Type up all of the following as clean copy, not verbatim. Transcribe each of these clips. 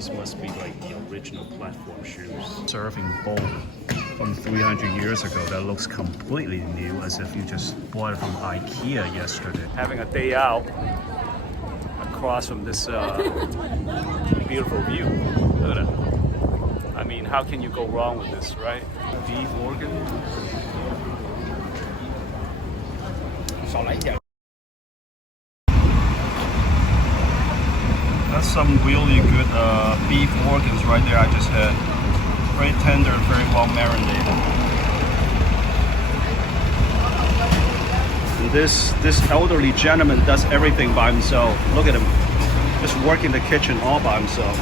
These must be like the original platform shoes. Surfing bowl from 300 years ago that looks completely new, as if you just bought it from IKEA yesterday. Having a day out across from this beautiful view. Look at that. I mean, how can you go wrong with this, right? Beef organ. That's some really good beef organs right there I just had. Very tender, very well marinated. And this elderly gentleman does everything by himself. Look at him. Just working the kitchen all by himself.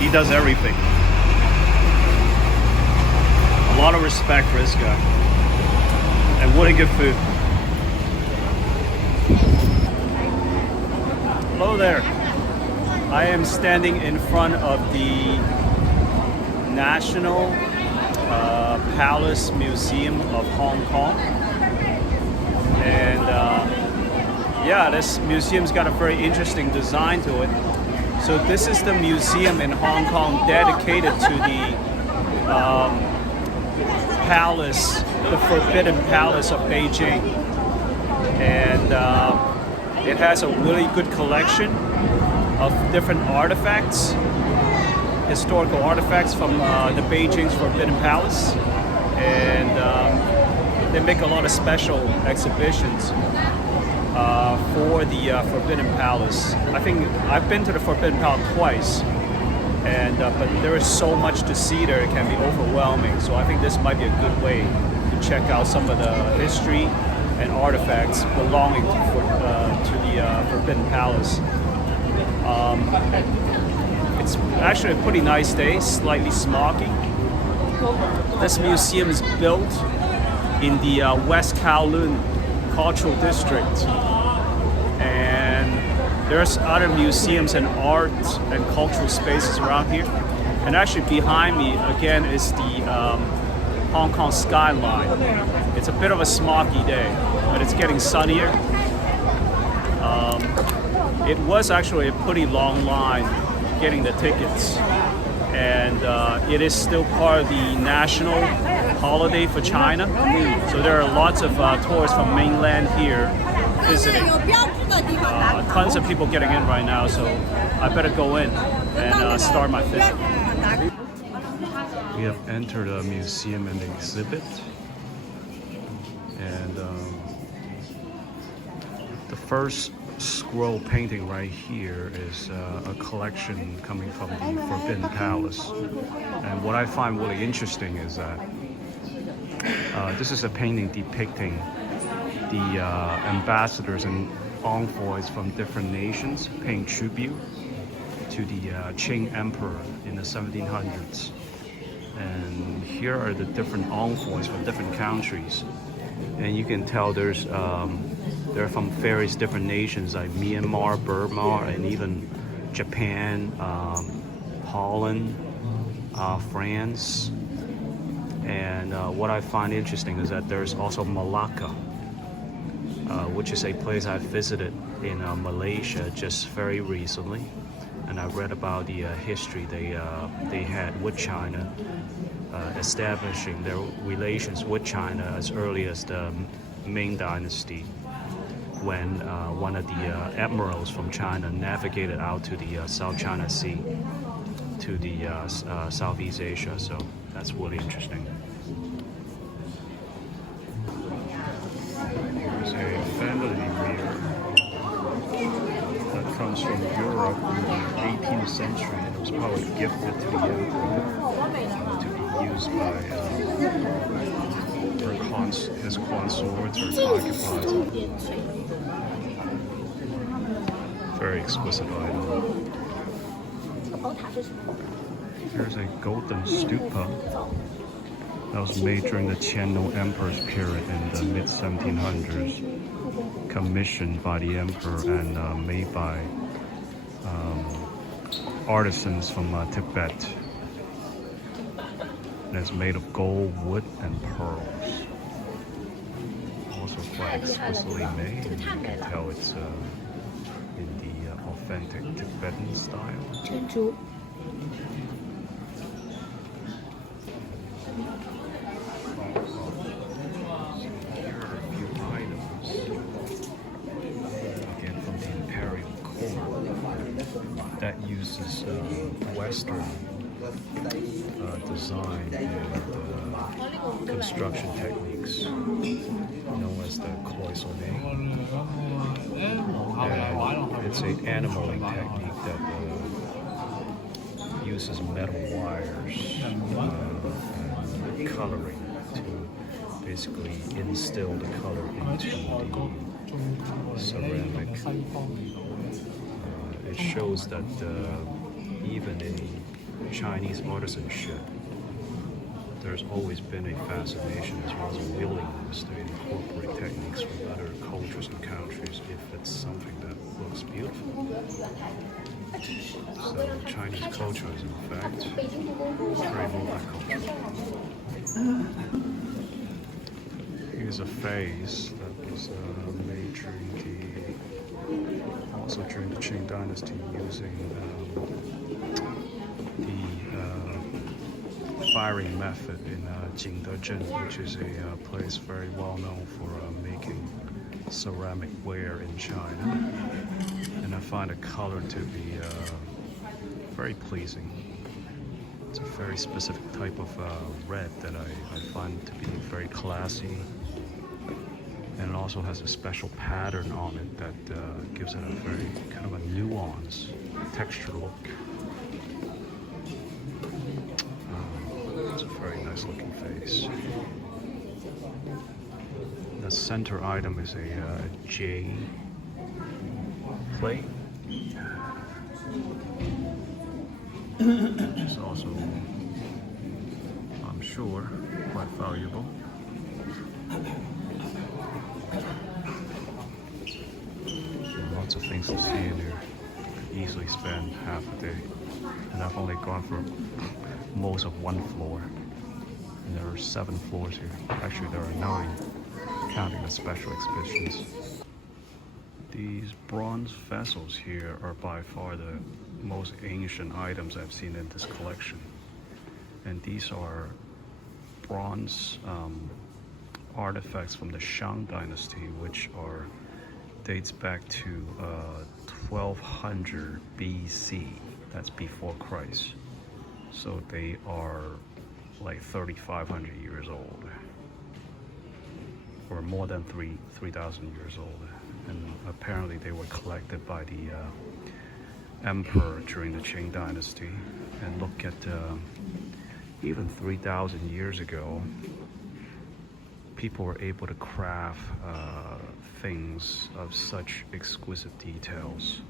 He does everything. A lot of respect for this guy. And what a good food. Hello there. I am standing in front of the National Palace Museum of Hong Kong. And yeah, this museum's got a very interesting design to it. So this is the museum in Hong Kong dedicated to the palace, the Forbidden Palace of Beijing. And it has a really good collection of different artifacts, historical artifacts from the Beijing's Forbidden Palace. And they make a lot of special exhibitions for the Forbidden Palace. I think I've been to the Forbidden Palace twice, and but there is so much to see there, it can be overwhelming. So I think this might be a good way to check out some of the history and artifacts belonging to the Forbidden Palace. It's actually a pretty nice day, slightly smoggy. This museum is built in the West Kowloon Cultural District, and there's other museums and art and cultural spaces around here. And actually behind me again is the Hong Kong skyline. It's a bit of a smoggy day, but it's getting sunnier. It was actually a pretty long line getting the tickets, and it is still part of the national holiday for China. So there are lots of tourists from mainland here visiting. Tons of people getting in right now, so I better go in and start my visit. We have entered a museum and exhibit, and the first scroll painting right here is a collection coming from the Forbidden Palace. And what I find really interesting is that this is a painting depicting the ambassadors and envoys from different nations paying tribute to the Qing Emperor in the 1700s. And here are the different envoys from different countries. And you can tell they're from various different nations like Myanmar, Burma, and even Japan, Holland, France. And what I find interesting is that there's also Malacca, which is a place I visited in Malaysia just very recently. And I read about the history they had with China, establishing their relations with China as early as the Ming Dynasty, when one of the admirals from China navigated out to the South China Sea, to the Southeast Asia. So that's really interesting. Here's a family mirror that comes from Europe in the 18th century, and it was probably gifted to the emperor to be used by his consorts or concubines. Very exquisite item. Here's a golden stupa that was made during the Qianlong Emperor's period in the mid-1700s, commissioned by the emperor and made by artisans from Tibet. And it's made of gold, wood, and pearls. Also quite exquisitely made, and you can tell it's in the authentic Tibetan style. 珍珠。 Here are a few items, again from the imperial court, that uses Western design and construction techniques known as the cloisonné. And it's an animaling technique that uses metal wires and coloring to basically instill the color into the ceramic. It shows that even in Chinese artisanship, there's always been a fascination as well as a willingness to incorporate techniques from other cultures and countries if it's something that looks beautiful. So Chinese culture is in fact very multicultural. Here's a vase that was made also during the Qing Dynasty using the firing method in Jingdezhen, which is a place very well known for making ceramic ware in China. And I find the color to be very pleasing. It's a very specific type of red that I find to be very classy. And it also has a special pattern on it that gives it a very kind of a nuanced texture look. It's a very nice looking face. The center item is a jade plate. Which is also, I'm sure, quite valuable. Lots of things to see in here. Could easily spend half a day. And I've only gone for most of one floor. And there are 7 floors here. Actually, there are 9, counting the special exhibitions. These bronze vessels here are by far the most ancient items I've seen in this collection. And these are bronze artifacts from the Shang Dynasty, which dates back to 1200 BC. That's before Christ. So they are like 3,500 years old, or more than 3,000 years old. And apparently they were collected by the emperor during the Qing Dynasty. And look at even 3,000 years ago, people were able to craft things of such exquisite details.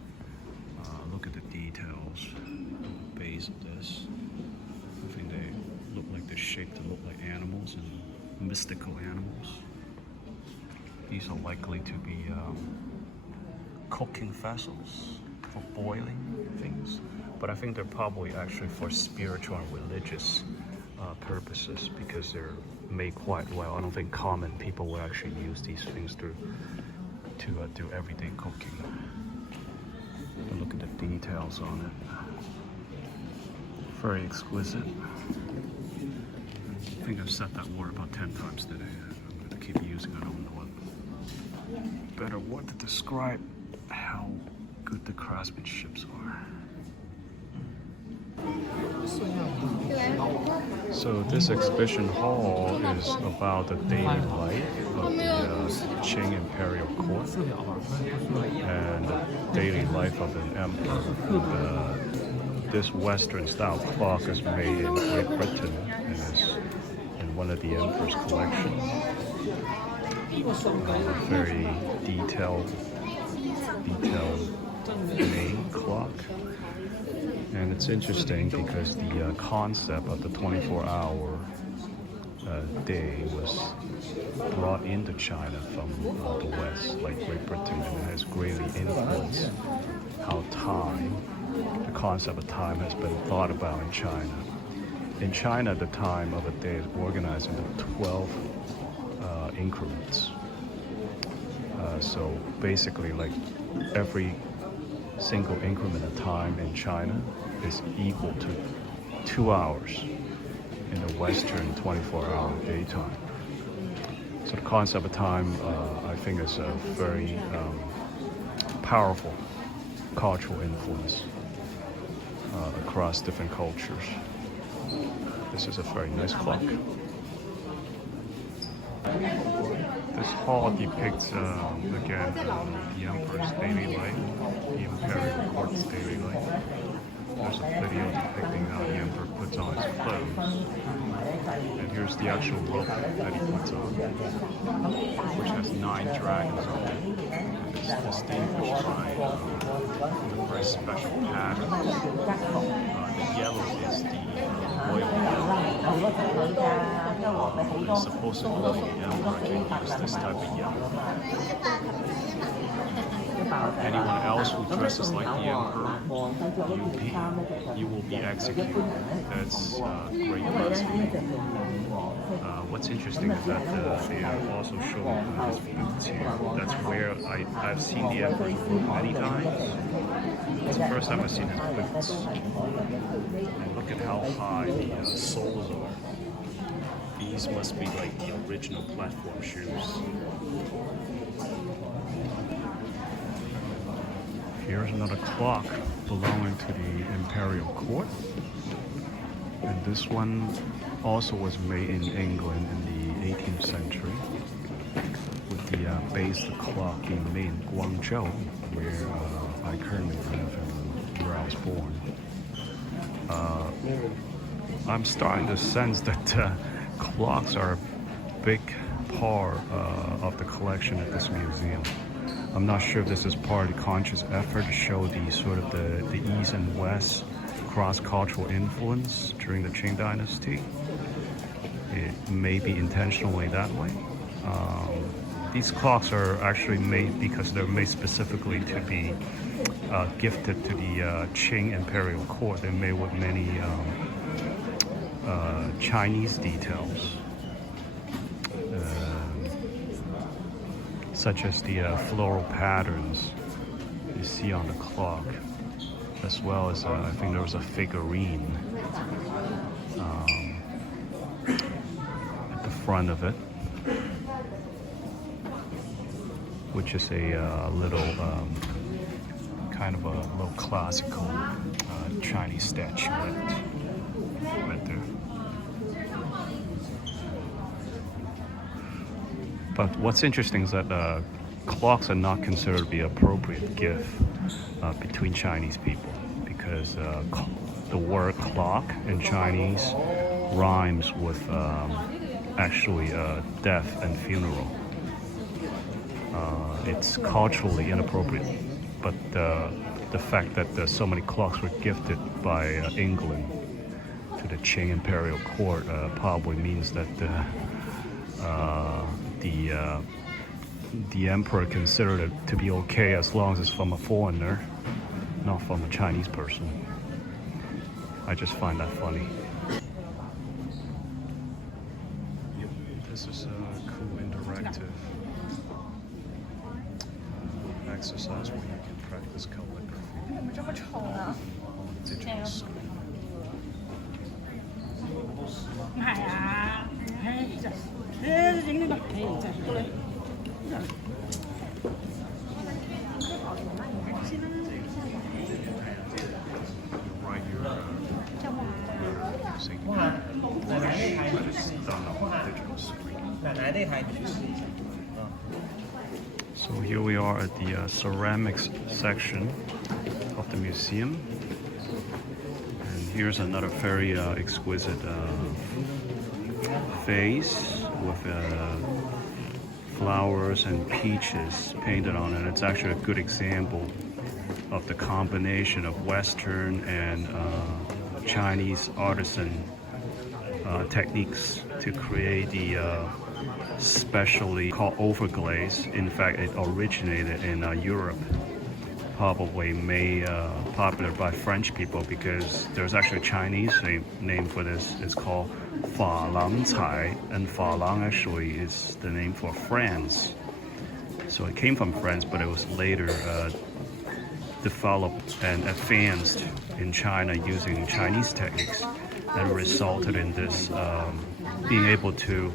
Look at the details on the base of this. I think they look like they're shaped to look like animals and mystical animals. These are likely to be cooking vessels for boiling things, but I think they're probably actually for spiritual and religious purposes, because they're made quite well. I don't think common people will actually use these things to do everyday cooking. And look at the details on it. Very exquisite. I think I've said that word about 10 times today. I'm going to keep using it. I don't know what better word to describe how good the craftsmanships are. So this exhibition hall is about the daily life of the Qing Imperial Court and the daily life of an emperor. This Western style clock is made in Great Britain and is in one of the emperor's collections. Very detailed made clock. And it's interesting because the concept of the 24-hour day was brought into China from the West, like Great Britain, and it has greatly influenced how the concept of time has been thought about in China. In China, the time of a day is organized into 12 increments. So basically, like every single increment of time in China is equal to 2 hours in the Western 24-hour daytime. So the concept of time, I think, is a very powerful cultural influence across different cultures. This is a very nice clock. This hall depicts, again, the emperor's daily life, the imperial court's daily life. There's a video depicting how the emperor puts on his clothes. And here's the actual robe that he puts on, which has 9 dragons on it. And it's distinguished by a very special pattern. The yellow is the royal yellow. Supposedly the emperor can use this type of yellow. Anyone else who dresses like the emperor, you will be executed. That's great blasphemy. What's interesting is that they are also showing his boots here. That's where I've seen the emperor's robe many times. It's the first time I've seen his boots. And look at how high the soles are. These must be like the original platform shoes. Here's another clock belonging to the imperial court. And this one also was made in England in the 18th century, with the base of the clock being made in Guangzhou, where I currently live and where I was born. I'm starting to sense that clocks are a big part of the collection at this museum. I'm not sure if this is part of the conscious effort to show the sort of the East and West cross-cultural influence during the Qing Dynasty. It may be intentionally that way. These clocks are actually made because they're made specifically to be gifted to the Qing imperial court. They're made with many Chinese details, such as the floral patterns you see on the clock, as well as I think there was a figurine at the front of it, which is a little kind of a little classical Chinese statuette right there. But what's interesting is that clocks are not considered to be an appropriate gift between Chinese people, because the word clock in Chinese rhymes with actually death and funeral. It's culturally inappropriate, but the fact that so many clocks were gifted by England to the Qing imperial court probably means that the emperor considered it to be okay as long as it's from a foreigner, not from a Chinese person. I just find that funny. This is a cool interactive exercise where you can practice calligraphy on digital screen. Right here, using but it's done on digital screen. So here we are at the ceramics section of the museum, and here's another very exquisite vase with flowers and peaches painted on it. It's actually a good example of the combination of Western and Chinese artisan techniques to create the specially called overglaze. In fact, it originated in Europe, probably made popular by French people, because there's actually a Chinese name for this. It's called Fa Lang Cai, and Fa Lang actually is the name for France. So it came from France, but it was later developed and advanced in China using Chinese techniques that resulted in this being able to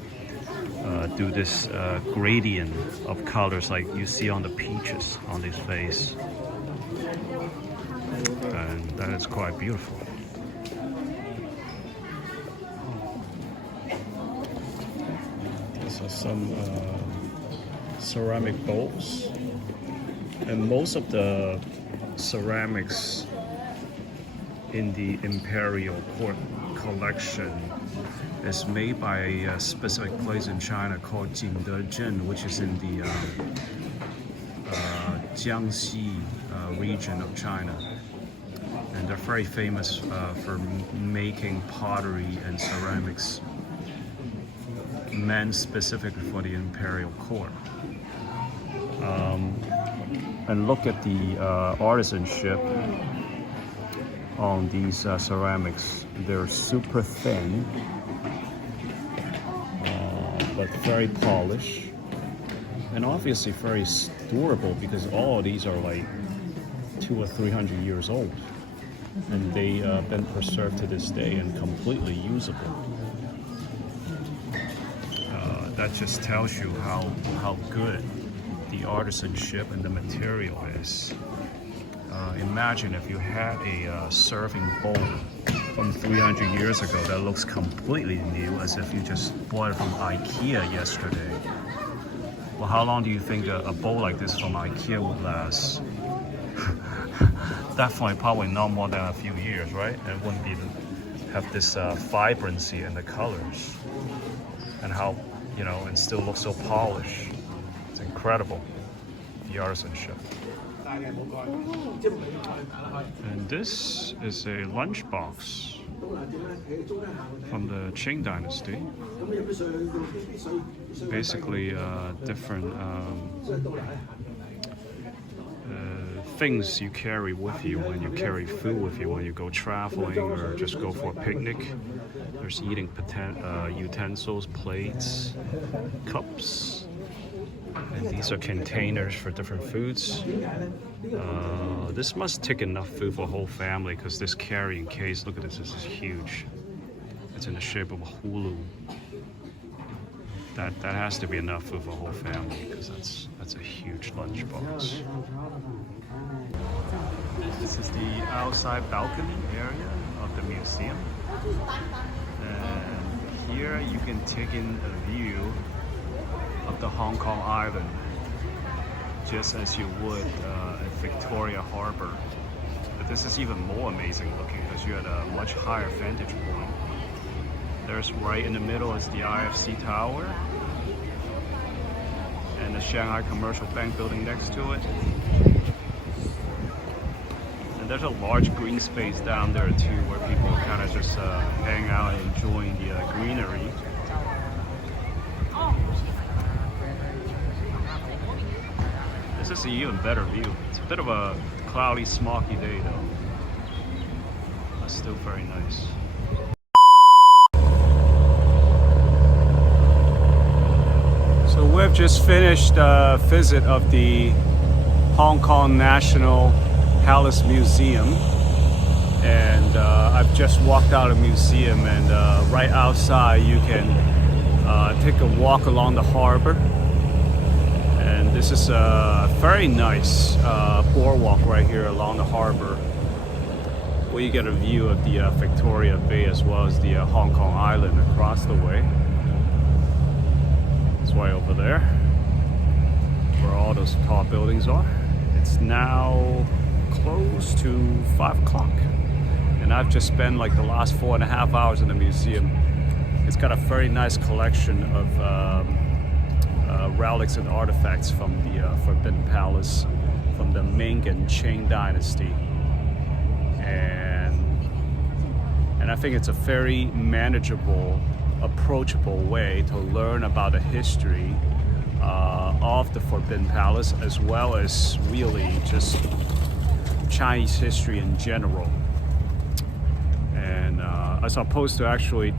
do this gradient of colors like you see on the peaches on this vase, and that is quite beautiful. These are some ceramic bowls, and most of the ceramics in the Imperial Court collection is made by a specific place in China called Jingdezhen, which is in the Jiangxi region of China. And they're very famous for making pottery and ceramics meant specifically for the Imperial Court. And look at the artisanship on these ceramics. They're super thin, but very polished, and obviously very durable because all of these are like 200 or 300 years old, and they've been preserved to this day and completely usable. That just tells you how good the artisanship and the material is. Imagine if you had a serving bowl from 300 years ago that looks completely new, as if you just bought it from IKEA yesterday. Well, how long do you think a bowl like this from IKEA would last? Definitely, probably not more than a few years, right? It wouldn't be have this vibrancy in the colors, and how, you know, and still look so polished. It's incredible, the artisanship. And this is a lunchbox from the Qing Dynasty. Basically, different things you carry with you when you carry food with you when you go traveling or just go for a picnic. There's eating utensils, plates, cups. And these are containers for different foods. This must take enough food for a whole family because this carrying case, look at this is huge. It's in the shape of a hulu. That has to be enough food for a whole family because that's a huge lunchbox. This is the outside balcony area of the museum. And here you can take in a view of the Hong Kong Island, just as you would at Victoria Harbour. But this is even more amazing looking because you're at a much higher vantage point. There's right in the middle is the IFC Tower and the Shanghai Commercial Bank building next to it. And there's a large green space down there too where people kind of just hang out and enjoying the greenery. This is an even better view. It's a bit of a cloudy, smoky day though, but still very nice. So we've just finished a visit of the Hong Kong National Palace Museum, and I've just walked out of the museum, and right outside you can take a walk along the harbor. And this is a very nice boardwalk right here along the harbor, where you get a view of the Victoria Bay as well as the Hong Kong Island across the way. It's right over there, where all those tall buildings are. It's now close to 5 o'clock, and I've just spent like the last 4.5 hours in the museum. It's got a very nice collection of relics and artifacts from the Forbidden Palace, from the Ming and Qing dynasty, and I think it's a very manageable, approachable way to learn about the history of the Forbidden Palace, as well as really just Chinese history in general. And as opposed to actually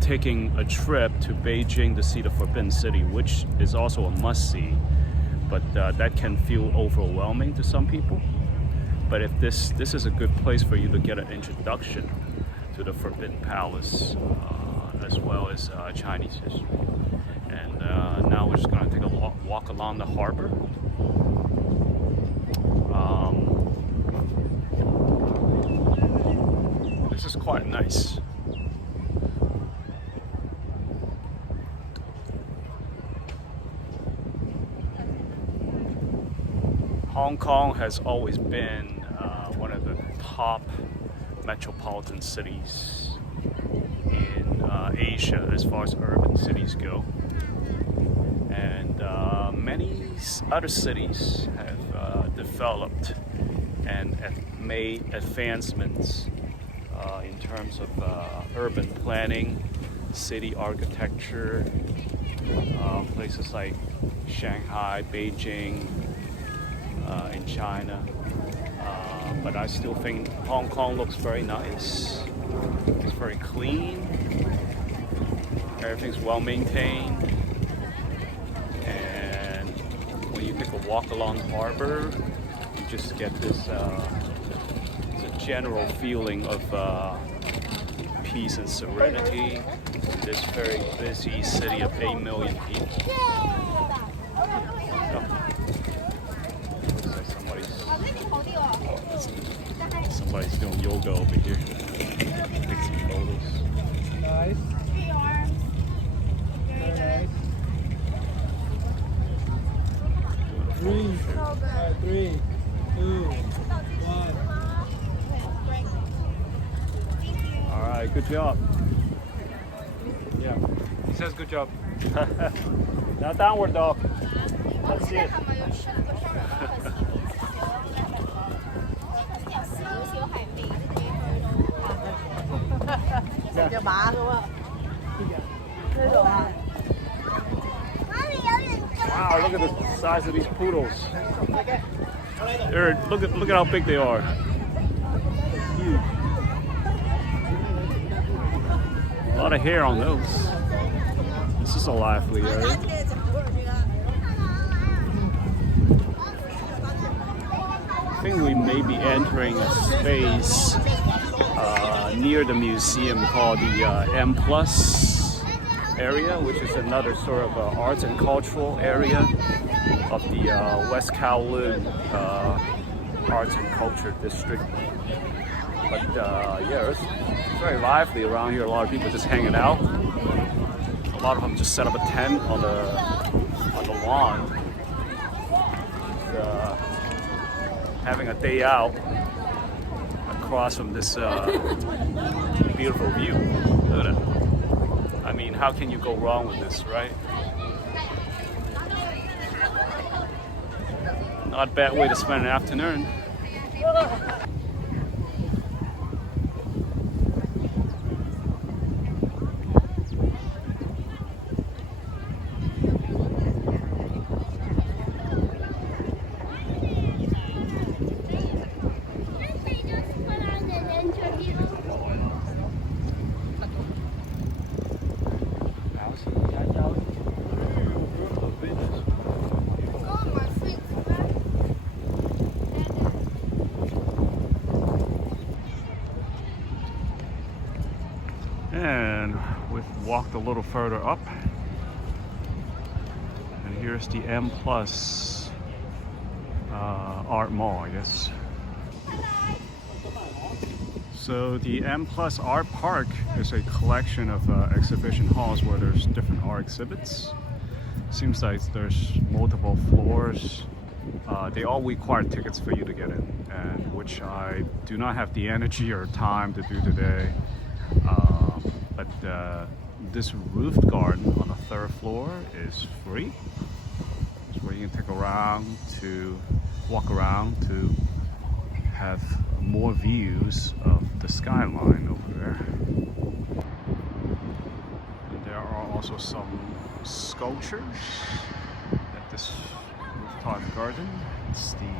taking a trip to Beijing to see the Forbidden City, which is also a must-see, but that can feel overwhelming to some people. But if this is a good place for you to get an introduction to the Forbidden Palace, as well as Chinese history. And now we're just gonna take a walk along the harbor. This is quite nice. Hong Kong has always been one of the top metropolitan cities in Asia as far as urban cities go. And many other cities have developed and made advancements in terms of urban planning, city architecture, places like Shanghai, Beijing, in China. But I still think Hong Kong looks very nice. It's very clean. Everything's well maintained. And when you take a walk along the harbor, you just get this general feeling of peace and serenity in this very busy city of 8 million people. Somebody's doing yoga over here. Take some photos. Nice. Very nice. 3, 2, 1. All right, good job. Yeah, he says good job. Now downward dog. Let's see it. Wow, look at the size of these poodles. Look at how big they are. Huge. A lot of hair on those. This is a lively area. I think we may be entering a space near the museum called the M+ area, which is another sort of arts and cultural area of the West Kowloon Arts and Culture District. But yeah, it's very lively around here. A lot of people just hanging out. A lot of them just set up a tent on the lawn, having a day out across from this beautiful view. Look at that. I mean, how can you go wrong with this, right? Not a bad way to spend an afternoon. And we've walked a little further up, and here's the M+ art mall, I guess. So the M+ art park is a collection of exhibition halls where there's different art exhibits. Seems like there's multiple floors. They all require tickets for you to get in, and which I do not have the energy or time to do today. But this roofed garden on the 3rd floor is free. It's where you can walk around to have more views of the skyline over there. And there are also some sculptures at this rooftop garden. It's the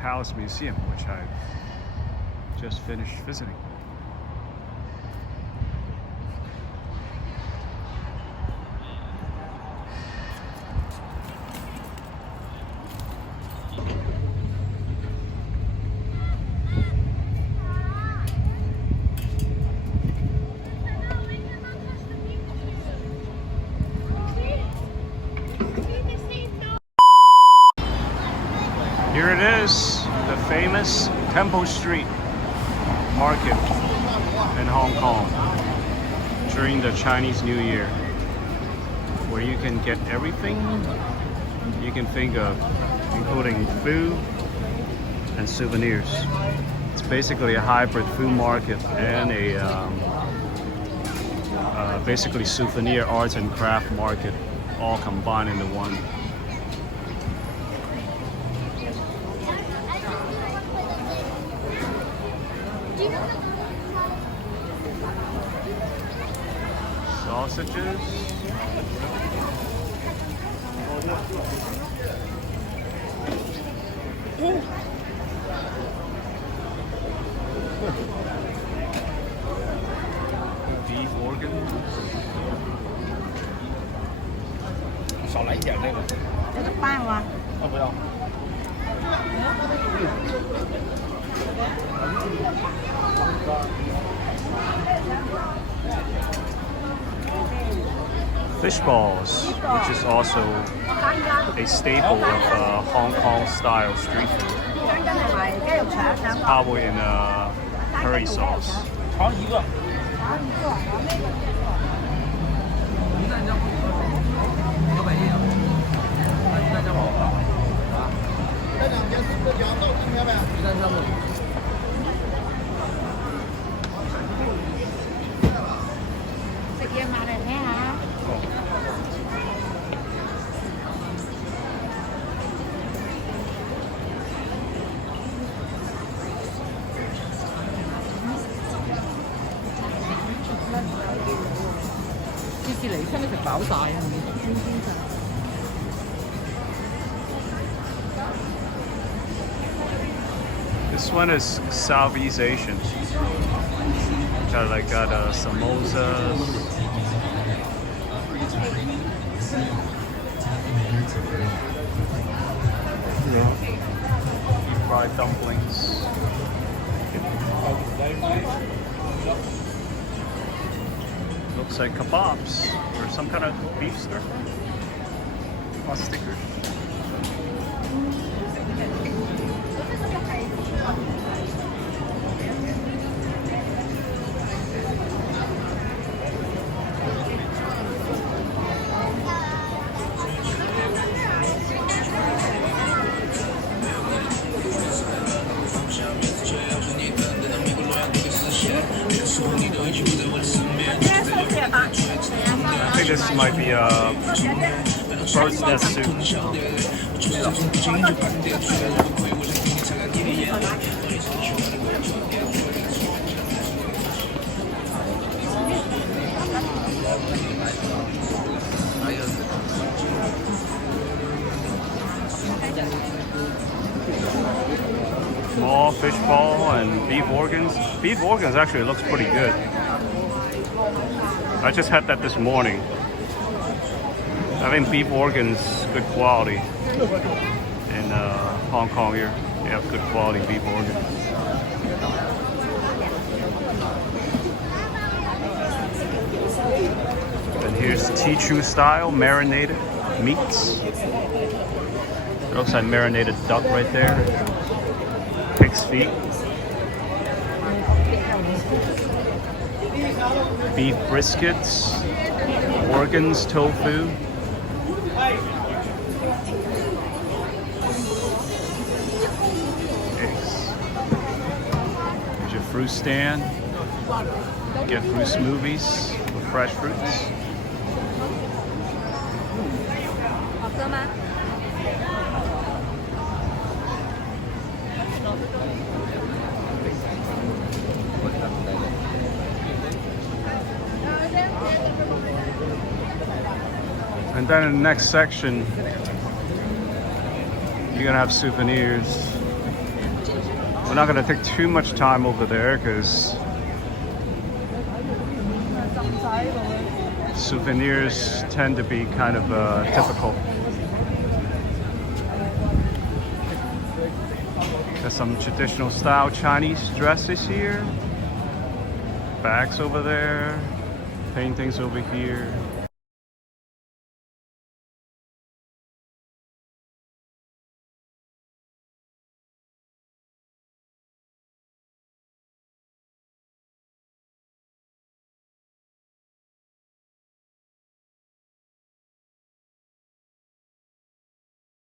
Palace Museum, which I've just finished visiting. Here it is, the famous Temple Street Market in Hong Kong during the Chinese New Year, where you can get everything you can think of, including food and souvenirs. It's basically a hybrid food market and a basically souvenir arts and craft market, all combined into one. Sausages. Beef organs. 少来一点那个。这个拌吗？不要。Fish balls, which is also a staple of Hong Kong style street food. Probably in curry sauce. 尝一个。这两件是浙江豆今天呗？鱼蛋项目。食嘢買嚟睇下。次次嚟親都食飽晒啊！ This one is Southeast Asian. Got samosas. Fried dumplings. Looks like kebabs or some kind of beef stir. On stickers. I think this might be a bird's nest soup. Small fish ball and beef organs. Beef organs actually looks pretty good. I just had that this morning. I think beef organs good quality in Hong Kong here. They have good quality beef organs. And here's Techu style marinated meats. It looks like marinated duck right there. Pig's feet. Beef briskets, organs, tofu. Eggs. There's your fruit stand. Get fruit smoothies with fresh fruits. And then in the next section, you're gonna have souvenirs. We're not gonna take too much time over there because souvenirs tend to be kind of typical. Got some traditional style Chinese dresses here. Bags over there. Paintings over here.